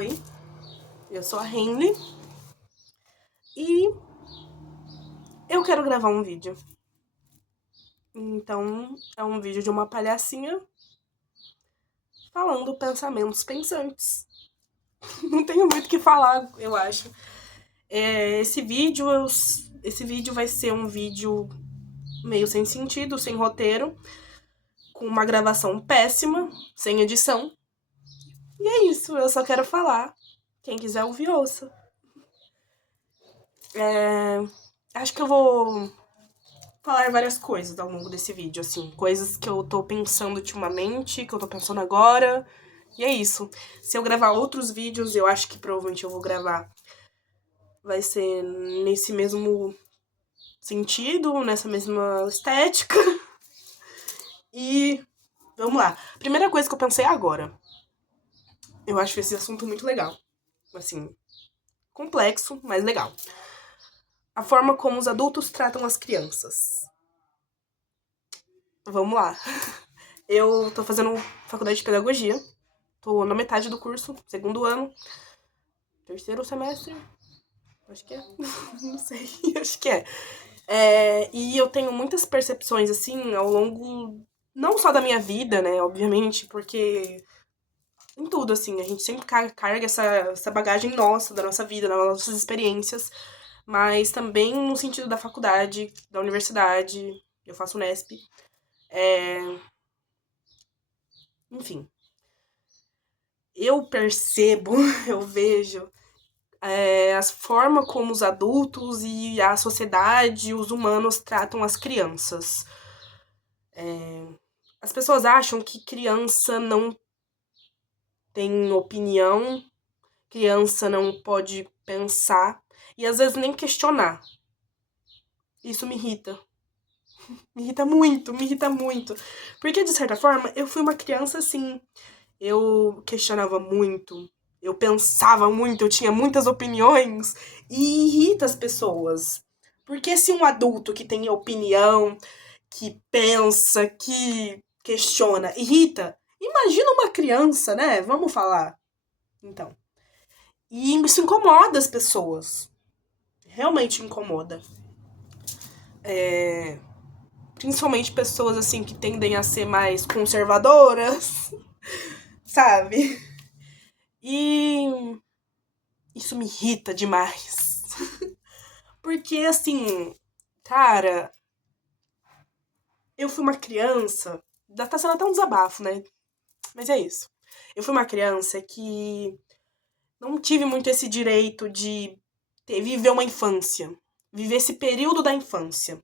Oi, eu sou a Henley e eu quero gravar um vídeo. Então, é um vídeo de uma palhacinha falando pensamentos pensantes. Não tenho muito o que falar, eu acho. Esse vídeo vai ser um vídeo meio sem sentido, sem roteiro, com uma gravação péssima, sem edição. E é isso, eu só quero falar. Quem quiser ouvir, ouça. Acho que eu vou falar várias coisas ao longo desse vídeo, assim. Coisas que eu tô pensando ultimamente, que eu tô pensando agora. E é isso. Se eu gravar outros vídeos, eu acho que provavelmente eu vou gravar. Vai ser nesse mesmo sentido, nessa mesma estética. E vamos lá. Primeira coisa que eu pensei agora. Eu acho esse assunto muito legal. Assim, complexo, mas legal. A forma como os adultos tratam as crianças. Vamos lá. Eu tô fazendo faculdade de pedagogia. Tô na metade do curso, segundo ano. Terceiro semestre. Acho que é. Não sei, acho que é. E eu tenho muitas percepções, assim, ao longo. Não só da minha vida, né? Obviamente, porque. Em tudo, assim. A gente sempre carrega essa bagagem nossa, da nossa vida, das nossas experiências. Mas também no sentido da faculdade, da universidade. Eu faço Unesp. Enfim. Eu percebo, eu vejo a forma como os adultos e a sociedade, os humanos tratam as crianças. As pessoas acham que criança não tem opinião, criança não pode pensar e às vezes nem questionar. Isso me irrita. Me irrita muito, me irrita muito. Porque, de certa forma, eu fui uma criança assim. Eu questionava muito, eu pensava muito, eu tinha muitas opiniões e irrita as pessoas. Porque se um adulto que tem opinião, que pensa, que questiona, irrita, imagina uma criança, né? Vamos falar. Então. E isso incomoda as pessoas. Realmente incomoda. Principalmente pessoas assim que tendem a ser mais conservadoras, sabe? E isso me irrita demais. Porque, assim, cara, eu fui uma criança. Tá sendo até um desabafo, né? Mas é isso. Eu fui uma criança que não tive muito esse direito de viver uma infância. Viver esse período da infância.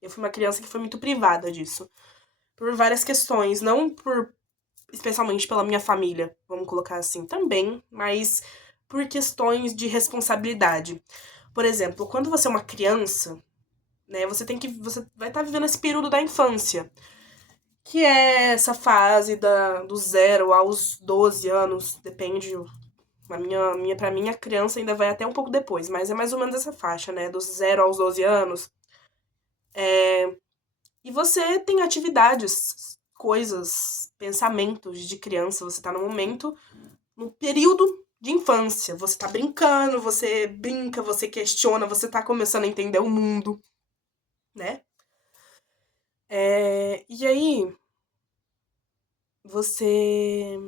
Eu fui uma criança que foi muito privada disso. Por várias questões. Não por. Especialmente pela minha família, vamos colocar assim também. Mas por questões de responsabilidade. Por exemplo, quando você é uma criança, né, você vai estar vivendo esse período da infância, que é essa fase do 0 aos 12 anos, depende. Pra mim, a criança ainda vai até um pouco depois, mas é mais ou menos essa faixa, né, dos 0 aos 12 anos. E você tem atividades, coisas, pensamentos de criança, você tá no período de infância. Você tá brincando, você brinca, você questiona, você tá começando a entender o mundo, né? E aí, você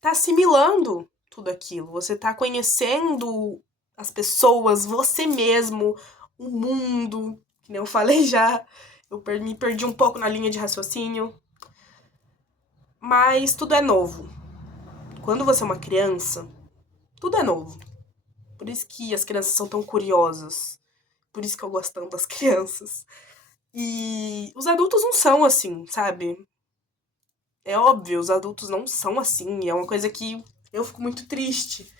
tá assimilando tudo aquilo, você tá conhecendo as pessoas, você mesmo, o mundo, que nem eu falei já, me perdi um pouco na linha de raciocínio, mas tudo é novo. Quando você é uma criança, tudo é novo. Por isso que as crianças são tão curiosas. Por isso que eu gosto tanto das crianças. E os adultos não são assim, sabe? É óbvio, os adultos não são assim. E é uma coisa que eu fico muito triste.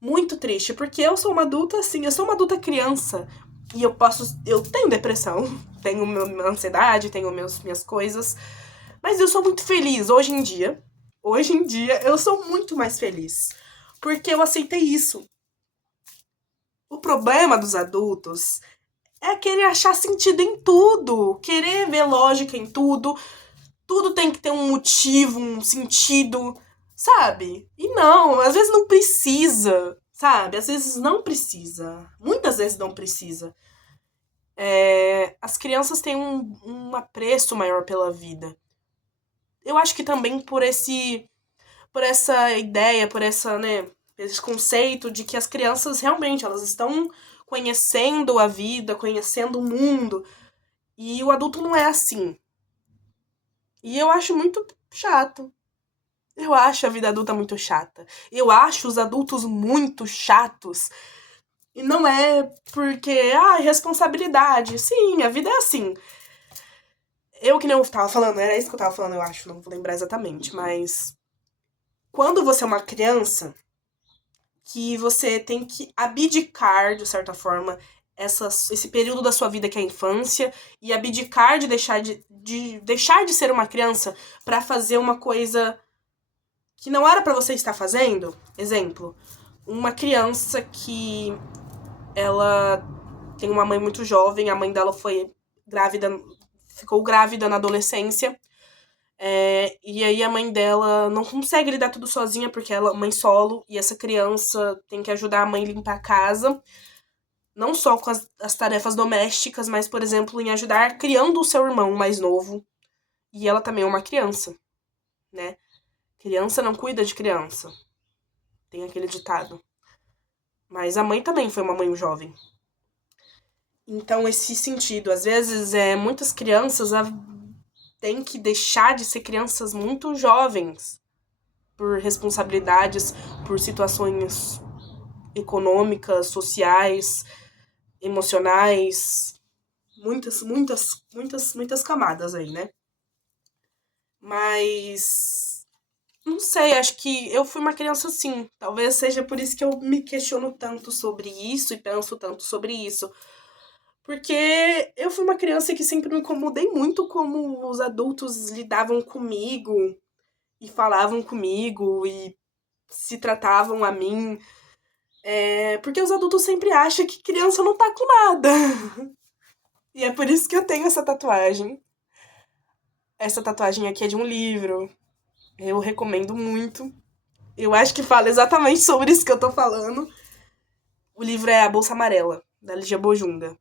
Muito triste. Porque eu sou uma adulta assim, eu sou uma adulta criança. E eu tenho depressão, tenho minha ansiedade, tenho minhas coisas. Mas eu sou muito feliz hoje em dia. Hoje em dia eu sou muito mais feliz. Porque eu aceitei isso. O problema dos adultos é querer achar sentido em tudo, querer ver lógica em tudo. Tudo tem que ter um motivo, um sentido, sabe? E não, às vezes não precisa, sabe? Às vezes não precisa. Muitas vezes não precisa. As crianças têm um apreço maior pela vida. Eu acho que também por essa ideia, por essa, né, esse conceito de que as crianças realmente elas estão conhecendo a vida, conhecendo o mundo, e o adulto não é assim. E eu acho muito chato. Eu acho a vida adulta muito chata. Eu acho os adultos muito chatos. E não é porque, responsabilidade. Sim, a vida é assim. Eu que nem eu tava falando, era isso que eu tava falando, eu acho, não vou lembrar exatamente, mas quando você é uma criança, que você tem que abdicar, de certa forma, esse período da sua vida que é a infância, e abdicar de deixar de ser uma criança pra fazer uma coisa que não era pra você estar fazendo. Exemplo, uma criança que ela tem uma mãe muito jovem, a mãe dela foi grávida, ficou grávida na adolescência. E aí a mãe dela não consegue lidar tudo sozinha, porque ela é mãe solo, e essa criança tem que ajudar a mãe a limpar a casa. Não só com as tarefas domésticas, mas, por exemplo, em ajudar criando o seu irmão mais novo. E ela também é uma criança, né? Criança não cuida de criança. Tem aquele ditado. Mas a mãe também foi uma mãe jovem. Então, esse sentido, às vezes, muitas crianças têm que deixar de ser crianças muito jovens por responsabilidades, por situações econômicas, sociais, emocionais, muitas camadas aí, né? Mas não sei, acho que eu fui uma criança assim. Talvez seja por isso que eu me questiono tanto sobre isso e penso tanto sobre isso. Porque eu fui uma criança que sempre me incomodei muito como os adultos lidavam comigo e falavam comigo e se tratavam a mim. Porque os adultos sempre acham que criança não tá com nada. E é por isso que eu tenho essa tatuagem. Essa tatuagem aqui é de um livro. Eu recomendo muito. Eu acho que fala exatamente sobre isso que eu tô falando. O livro é A Bolsa Amarela, da Ligia Bojunga.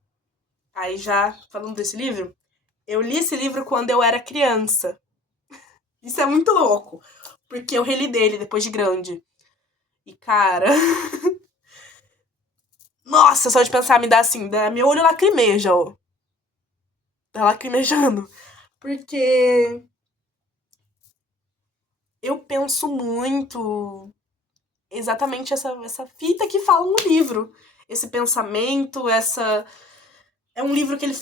Aí já, falando desse livro, eu li esse livro quando eu era criança. Isso é muito louco, porque eu reli dele depois de grande. E, cara, nossa, só de pensar me dá assim, meu olho lacrimeja, ó. Tá lacrimejando. Porque eu penso muito exatamente essa fita que fala no livro. Esse pensamento, essa. É um livro que ele.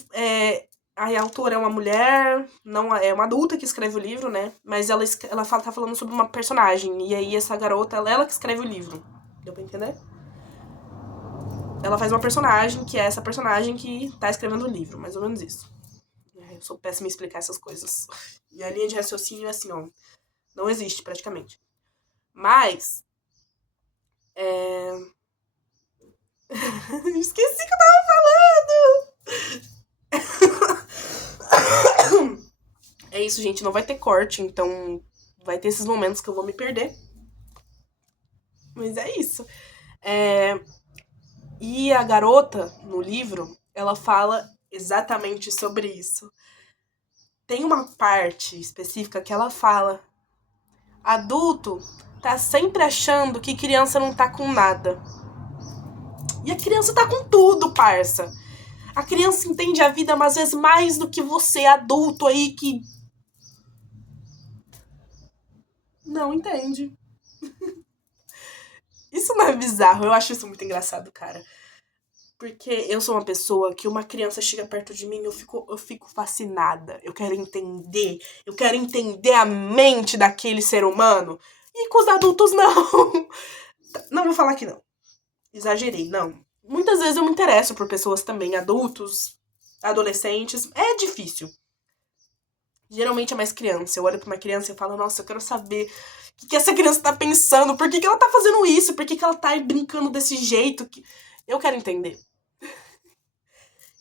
A autora é uma mulher, não é uma adulta que escreve o livro, né? Mas ela tá falando sobre uma personagem. E aí essa garota, ela que escreve o livro. Deu pra entender? Ela faz uma personagem que é essa personagem que tá escrevendo o livro, mais ou menos isso. Eu sou péssima em explicar essas coisas. E a linha de raciocínio é assim, ó. Não existe praticamente. Mas. Esqueci que eu tava falando! É isso, gente. Não vai ter corte, então vai ter esses momentos que eu vou me perder. Mas é isso. E a garota, no livro, ela fala exatamente sobre isso. Tem uma parte específica que ela fala: adulto tá sempre achando que criança não tá com nada. E a criança tá com tudo, parça. A criança entende a vida, às vezes, mais do que você, adulto aí, que não entende. Isso não é bizarro? Eu acho isso muito engraçado, cara. Porque eu sou uma pessoa que uma criança chega perto de mim, eu fico fascinada. Eu quero entender a mente daquele ser humano. E com os adultos, não. Não vou falar que não. Exagerei, não. Muitas vezes eu me interesso por pessoas também, adultos, adolescentes. É difícil. Geralmente é mais criança. Eu olho pra uma criança e falo, nossa, eu quero saber o que essa criança tá pensando, por que ela tá fazendo isso, por que ela tá brincando desse jeito. Eu quero entender.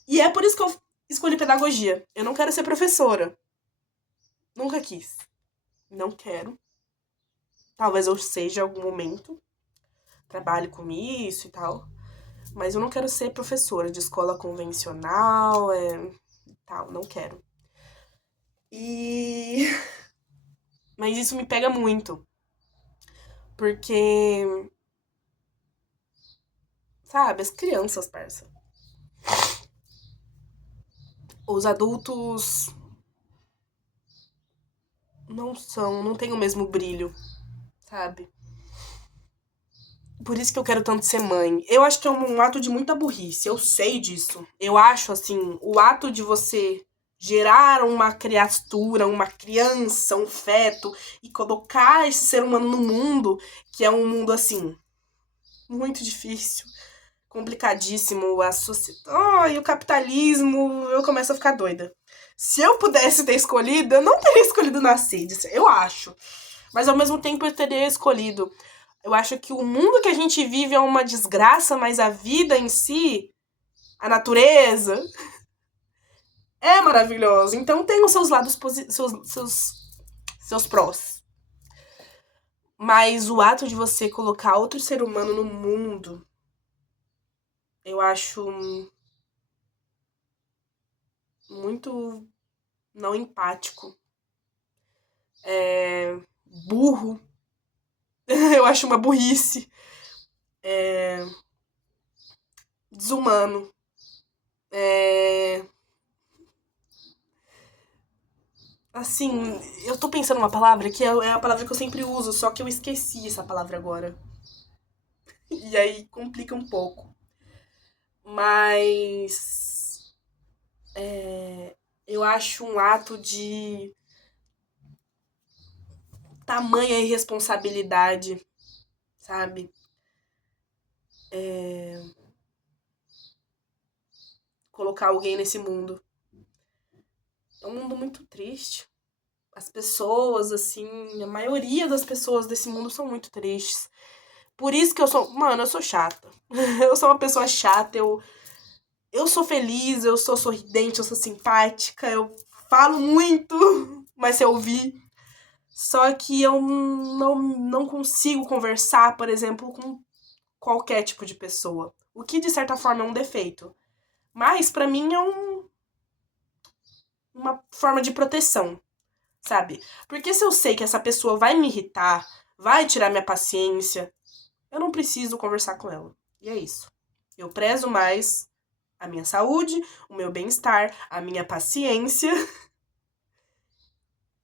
E é por isso que eu escolhi pedagogia. Eu não quero ser professora. Nunca quis. Não quero. Talvez eu seja em algum momento, trabalhe com isso e tal. Mas eu não quero ser professora de escola convencional, tal, não quero. E... Mas isso me pega muito, porque, sabe, as crianças, parça. Os adultos não têm o mesmo brilho, sabe? Por isso que eu quero tanto ser mãe. Eu acho que é um ato de muita burrice, eu sei disso. Eu acho, assim, o ato de você gerar uma criatura, uma criança, um feto, e colocar esse ser humano no mundo, que é um mundo, assim, muito difícil, complicadíssimo, a sociedade, o capitalismo, eu começo a ficar doida. Se eu pudesse ter escolhido, eu não teria escolhido nascer, eu acho. Mas ao mesmo tempo eu teria escolhido. Eu acho que o mundo que a gente vive é uma desgraça, mas a vida em si, a natureza, é maravilhosa. Então tem os seus lados seus prós. Mas o ato de você colocar outro ser humano no mundo, eu acho muito não empático. Burro. Eu acho uma burrice. Desumano. Assim, eu tô pensando uma palavra que é a palavra que eu sempre uso, só que eu esqueci essa palavra agora. E aí complica um pouco. Mas eu acho um ato de tamanha irresponsabilidade, sabe? Colocar alguém nesse mundo. É um mundo muito triste. As pessoas, assim, a maioria das pessoas desse mundo são muito tristes. Por isso que eu sou. Mano, eu sou chata. Eu sou uma pessoa chata, eu sou feliz, eu sou sorridente, eu sou simpática, eu falo muito, mas se eu ouvir. Só que eu não consigo conversar, por exemplo, com qualquer tipo de pessoa. O que, de certa forma, é um defeito. Mas, pra mim, é uma forma de proteção, sabe? Porque se eu sei que essa pessoa vai me irritar, vai tirar minha paciência, eu não preciso conversar com ela. E é isso. Eu prezo mais a minha saúde, o meu bem-estar, a minha paciência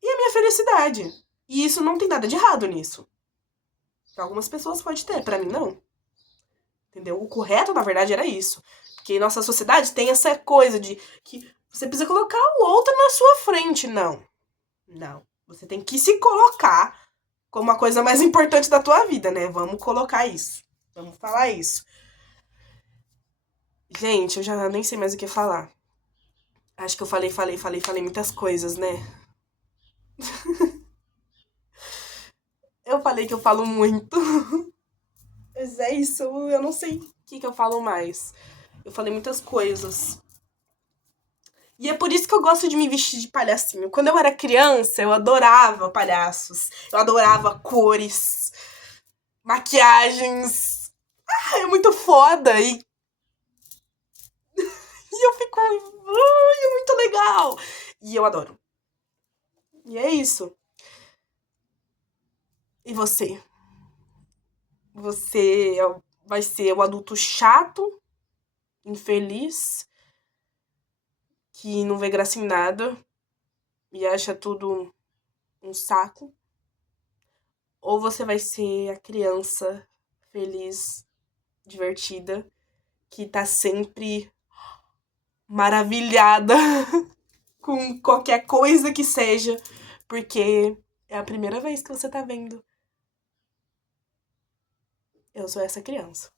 e a minha felicidade. E isso não tem nada de errado nisso. Pra algumas pessoas pode ter, pra mim não. Entendeu? O correto, na verdade, era isso. Porque nossa sociedade tem essa coisa de que você precisa colocar o outro na sua frente. Não. Não. Você tem que se colocar como a coisa mais importante da tua vida, né? Vamos colocar isso. Vamos falar isso. Gente, eu já nem sei mais o que falar. Acho que eu falei muitas coisas, né? Eu falei que eu falo muito. Mas é isso, eu não sei o que eu falo mais. Eu falei muitas coisas. E é por isso que eu gosto de me vestir de palhacinho. Quando eu era criança, eu adorava palhaços. Eu adorava cores, maquiagens. Ah, é muito foda. E eu fico. Ai, é muito legal. E eu adoro. E é isso. E você? Você vai ser o adulto chato, infeliz, que não vê graça em nada e acha tudo um saco? Ou você vai ser a criança feliz, divertida, que tá sempre maravilhada com qualquer coisa que seja, porque é a primeira vez que você tá vendo. Eu sou essa criança.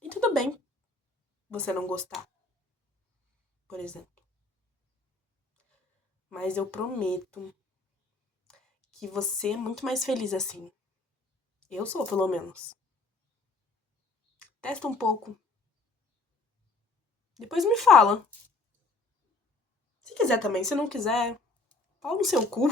E tudo bem você não gostar, por exemplo. Mas eu prometo que você é muito mais feliz assim. Eu sou, pelo menos. Testa um pouco. Depois me fala. Se quiser também, se não quiser, pau no seu cu.